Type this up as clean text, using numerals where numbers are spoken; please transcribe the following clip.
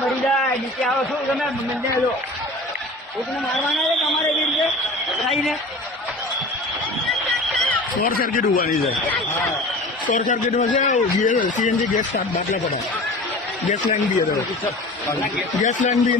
મરી જાય નીચે આવો શું તમે મને લો એકને મારવાના છે તમારે એવી રીતે ખાઈને શોર્ટ સર્કિટ ઉવાની છે શોર્ટ સર્કિટમાં છે સીએનજી ગેસ બાટલા પડા ગેસ લાઈન બી ગેસ લાઈન બી